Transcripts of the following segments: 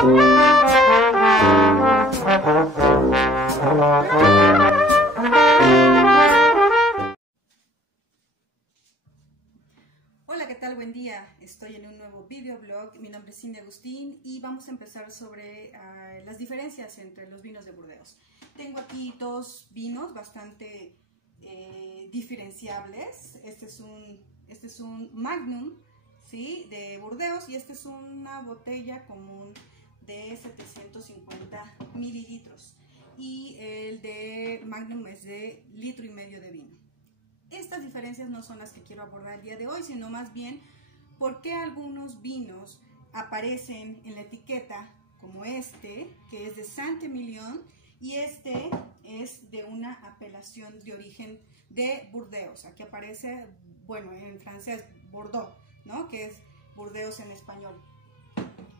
Hola, ¿qué tal? Buen día. Estoy en un nuevo videoblog. Mi nombre es Cindy Agustín y vamos a empezar sobre las diferencias entre los vinos de Burdeos. Tengo aquí dos vinos bastante diferenciables. Este es un Magnum, ¿sí?, de Burdeos, y esta es una botella común de 750 mililitros. Y el de Magnum es de 1,5 litros de vino. Estas diferencias no son las que quiero abordar el día de hoy, sino más bien por qué algunos vinos aparecen en la etiqueta como este, que es de Saint-Emilion, y este es de una apelación de origen de Burdeos. Aquí aparece, bueno, en francés, Bordeaux, ¿no?, que es Burdeos en español.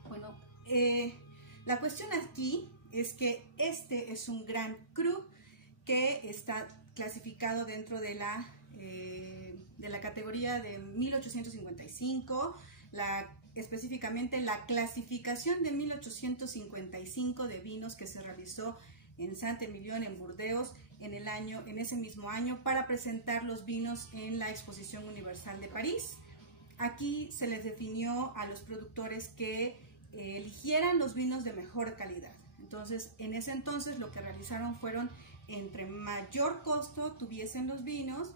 Bueno, la cuestión aquí es que este es un Grand Cru que está clasificado dentro de la categoría de 1855, específicamente la clasificación de 1855 de vinos que se realizó en Saint-Emilion, en Burdeos, en ese mismo año, para presentar los vinos en la Exposición Universal de París. Aquí se les definió a los productores que eligieran los vinos de mejor calidad. Entonces, en ese entonces lo que realizaron fueron, entre mayor costo tuviesen los vinos,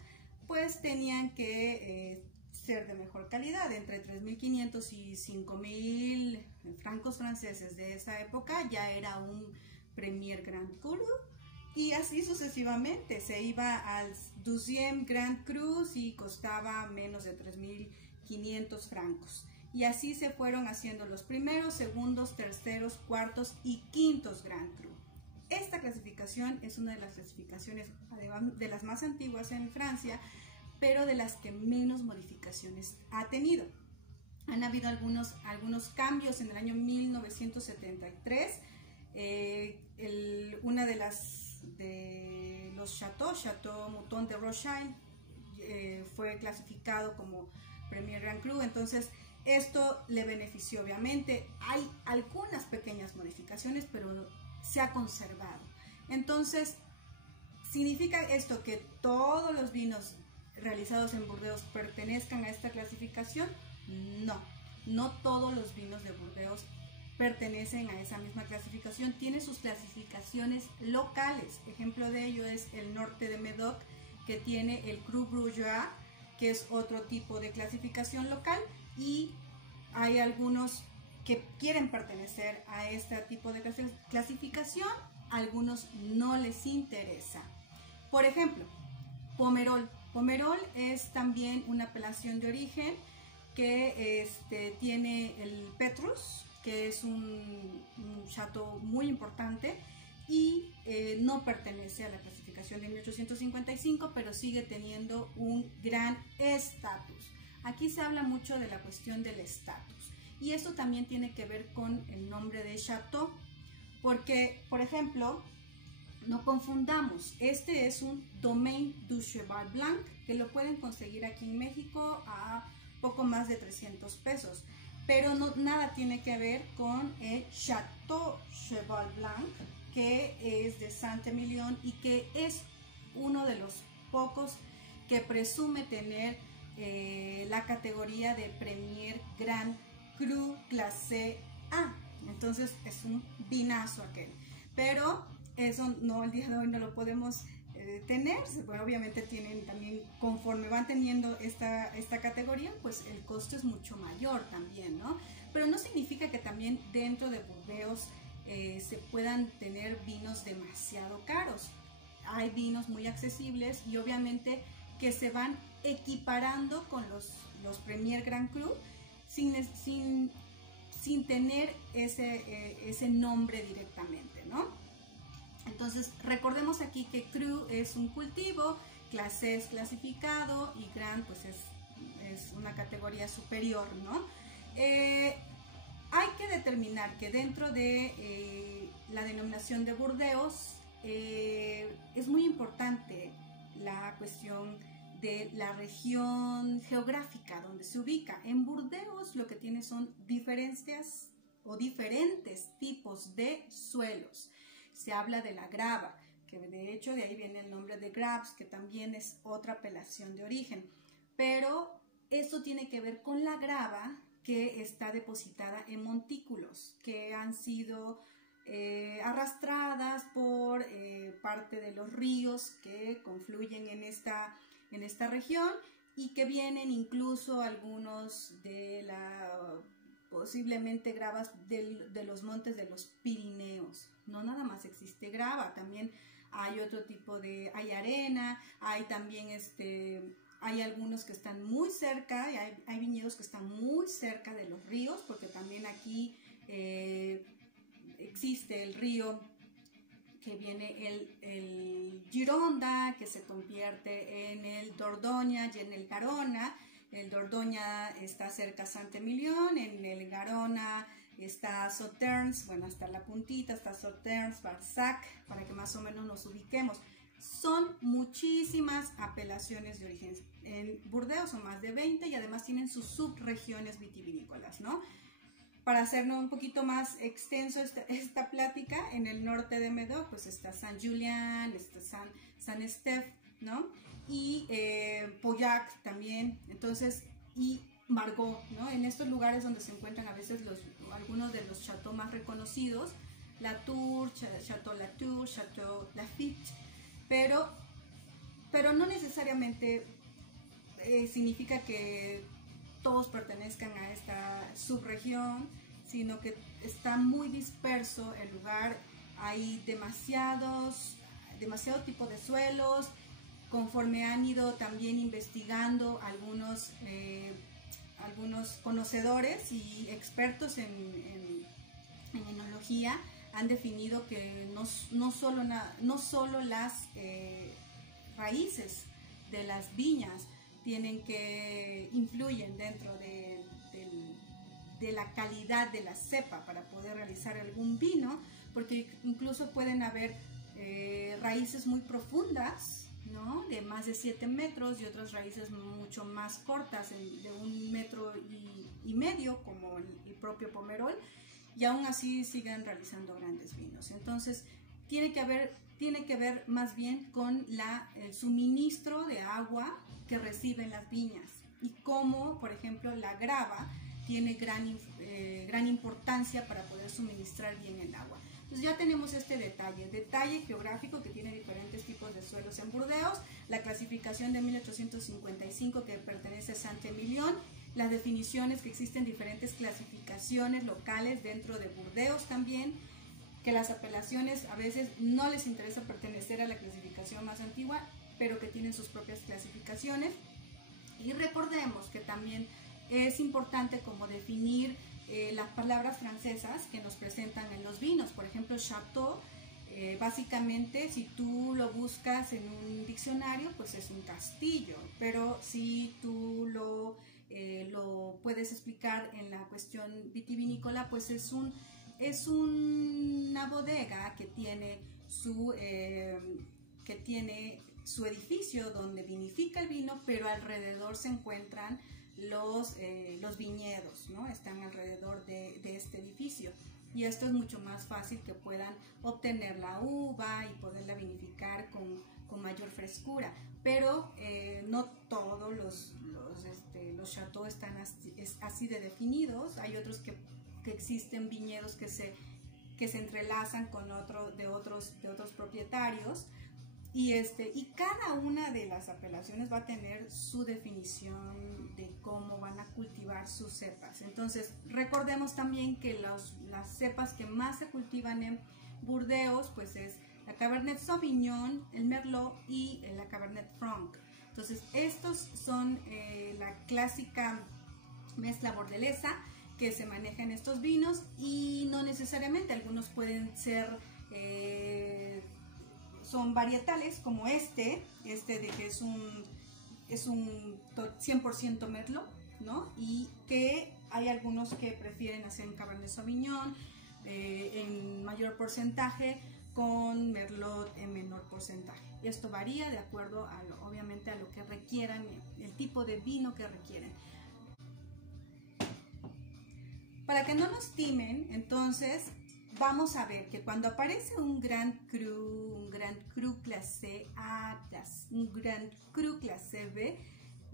pues tenían que ser de mejor calidad. Entre 3.500 y 5.000 francos franceses de esa época ya era un Premier Grand Cru, y así sucesivamente. Se iba al 12e Grand Cru y costaba menos de 3.500 francos. Y así se fueron haciendo los primeros, segundos, terceros, cuartos y quintos Grand Cru. Esta clasificación es una de las clasificaciones de las más antiguas en Francia, pero de las que menos modificaciones ha tenido. Han habido algunos cambios en el año 1973. Una de los Chateau Mouton de Rothschild, fue clasificado como Premier Grand Cru. Entonces esto le benefició, obviamente. Hay algunas pequeñas modificaciones, pero se ha conservado. Entonces, ¿significa esto que todos los vinos realizados en Burdeos pertenezcan a esta clasificación? No, no todos los vinos de Burdeos pertenecen a esa misma clasificación. Tiene sus clasificaciones locales. Ejemplo de ello es el norte de Medoc, que tiene el Cru Bourgeois, que es otro tipo de clasificación local, y hay algunos que quieren pertenecer a este tipo de clasificación, algunos no les interesa. Por ejemplo, Pomerol. Pomerol es también una apelación de origen que tiene el Petrus, que es un chateau muy importante, y no pertenece a la clasificación de 1855, pero sigue teniendo un gran estatus. Aquí se habla mucho de la cuestión del estatus, y esto también tiene que ver con el nombre de chateau, porque, por ejemplo, no confundamos, este es un Domaine du Cheval Blanc, que lo pueden conseguir aquí en México a poco más de 300 pesos, pero nada tiene que ver con el Chateau Cheval Blanc, que es de Saint-Emilion y que es uno de los pocos que presume tener la categoría de Premier Grand Cru Clase A. Entonces es un vinazo aquel, pero eso no, el día de hoy no lo podemos tener. Bueno, obviamente tienen también, conforme van teniendo esta categoría, pues el costo es mucho mayor también, ¿no? Pero no significa que también dentro de Burdeos se puedan tener vinos demasiado caros. Hay vinos muy accesibles y obviamente que se van equiparando con los Premier Grand Cru sin tener ese nombre directamente, ¿no? Entonces recordemos aquí que Cru es un cultivo, clase es clasificado y Grand pues es una categoría superior, ¿no? Hay que determinar que dentro de la denominación de Burdeos es muy importante la cuestión de la región geográfica donde se ubica. En Burdeos lo que tiene son diferencias o diferentes tipos de suelos. Se habla de la grava, que de hecho de ahí viene el nombre de grabs, que también es otra apelación de origen. Pero esto tiene que ver con la grava que está depositada en montículos, que han sido arrastradas por parte de los ríos que confluyen en esta región, y que vienen incluso algunos de posiblemente gravas de los montes de los Pirineos. No nada más existe grava, también hay otro tipo hay arena, hay también hay algunos que están muy cerca, hay viñedos que están muy cerca de los ríos, porque también aquí existe el río que viene el Gironda, que se convierte en el Dordoña y en el Garona. El Dordoña está cerca a Saint-Émilion, en el Garona está Sauternes, bueno, hasta la puntita está Sauternes, Barsac, para que más o menos nos ubiquemos. Son muchísimas apelaciones de origen. En Burdeos son más de 20 y además tienen sus subregiones vitivinícolas, ¿no? Para hacernos un poquito más extenso esta plática, en el norte de Medoc pues está Saint-Julien, está Saint-Estèphe, ¿no? Y Pauillac también, entonces, y Margaux, ¿no? En estos lugares donde se encuentran a veces algunos de los chateaux más reconocidos, Latour, Chateau Latour, Chateau Lafite, pero no necesariamente significa que todos pertenezcan a esta subregión, sino que está muy disperso el lugar. Hay demasiado tipo de suelos. Conforme han ido también investigando algunos conocedores y expertos en enología, han definido que no solo las raíces de las viñas influyen dentro de la calidad de la cepa para poder realizar algún vino, porque incluso pueden haber raíces muy profundas, ¿no? De más de 7 metros, y otras raíces mucho más cortas, de 1,5 metros, como el propio Pomerol, y aún así siguen realizando grandes vinos. Entonces tiene que ver más bien con el suministro de agua que reciben las viñas, y cómo, por ejemplo, la grava tiene gran importancia para poder suministrar bien el agua. Entonces ya tenemos este detalle geográfico, que tiene diferentes tipos de suelos en Burdeos, la clasificación de 1855 que pertenece a Saint-Émilion, las definiciones que existen diferentes clasificaciones locales dentro de Burdeos también, que las apelaciones a veces no les interesa pertenecer a la clasificación más antigua, pero que tienen sus propias clasificaciones. Y recordemos que también es importante como definir las palabras francesas que nos presentan en los vinos. Por ejemplo, chateau, básicamente, si tú lo buscas en un diccionario, pues es un castillo, pero si tú lo puedes explicar en la cuestión vitivinícola, pues es una bodega que tiene su edificio donde vinifica el vino, pero alrededor se encuentran los viñedos, ¿no? Están alrededor de este edificio, y esto es mucho más fácil que puedan obtener la uva y poderla vinificar con mayor frescura. Pero no todos los chateaux están así de definidos. Hay otros que existen viñedos que se entrelazan con otros propietarios, y cada una de las apelaciones va a tener su definición de cómo van a cultivar sus cepas. Entonces recordemos también que las cepas que más se cultivan en Burdeos pues es la Cabernet Sauvignon, el Merlot y la Cabernet Franc. Entonces estos son la clásica mezcla bordelesa que se maneja en estos vinos, y no necesariamente, algunos pueden ser son varietales, como de que es un 100% Merlot, ¿no? Y que hay algunos que prefieren hacer en Cabernet Sauvignon en mayor porcentaje, con Merlot en menor porcentaje. Y esto varía de acuerdo obviamente a lo que requieran, el tipo de vino que requieren. Para que no nos timen, entonces vamos a ver que cuando aparece un Grand Cru clase A, un Grand Cru clase B,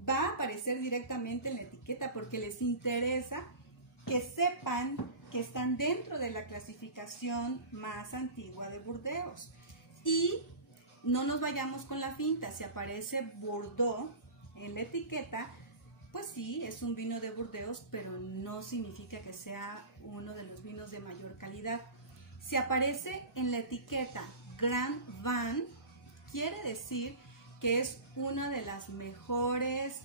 va a aparecer directamente en la etiqueta porque les interesa que sepan que están dentro de la clasificación más antigua de Burdeos. Y no nos vayamos con la finta, si aparece Bordeaux en la etiqueta, pues sí, es un vino de Burdeos, pero no significa que sea uno de los vinos de mayor calidad. Si aparece en la etiqueta Grand Vin, quiere decir que es una de las mejores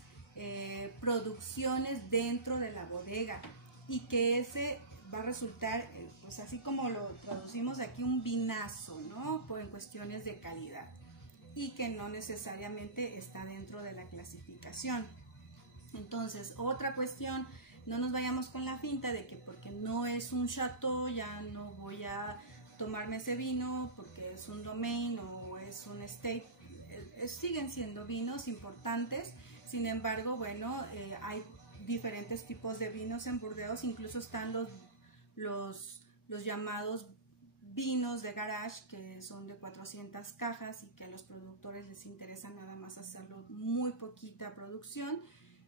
producciones dentro de la bodega y que ese va a resultar, pues así como lo traducimos aquí, un vinazo, ¿no? En cuestiones de calidad y que no necesariamente está dentro de la clasificación. Entonces, otra cuestión, no nos vayamos con la finta de que porque no es un chateau ya no voy a tomarme ese vino, porque es un domain o es un estate. Siguen siendo vinos importantes, sin embargo, bueno, hay diferentes tipos de vinos en Burdeos, incluso están los llamados vinos de garage, que son de 400 cajas y que a los productores les interesa nada más hacerlo muy poquita producción,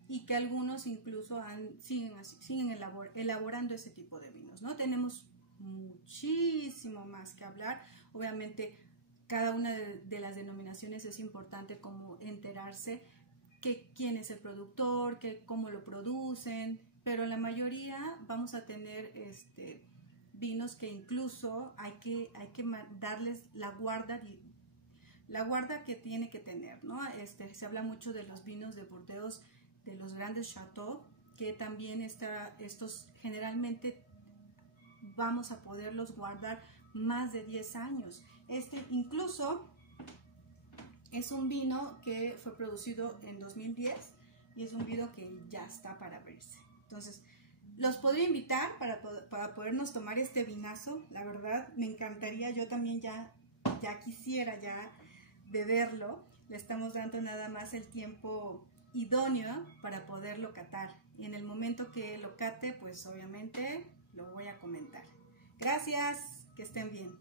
y que algunos incluso siguen elaborando ese tipo de vinos, ¿no? Tenemos muchísimo más que hablar. Obviamente cada una de las denominaciones es importante como enterarse quién es el productor, cómo lo producen, pero la mayoría vamos a tener vinos que incluso hay que darles la guarda que tiene que tener, ¿no? Se habla mucho de los vinos de Burdeos, de los grandes chateaux, que también estos generalmente vamos a poderlos guardar más de 10 años. Incluso es un vino que fue producido en 2010 y es un vino que ya está para verse. Entonces, los podría invitar para podernos tomar este vinazo. La verdad, me encantaría, yo también ya quisiera ya beberlo. Le estamos dando nada más el tiempo idóneo para poderlo catar. Y en el momento que lo cate, pues obviamente lo voy a comentar. Gracias, que estén bien.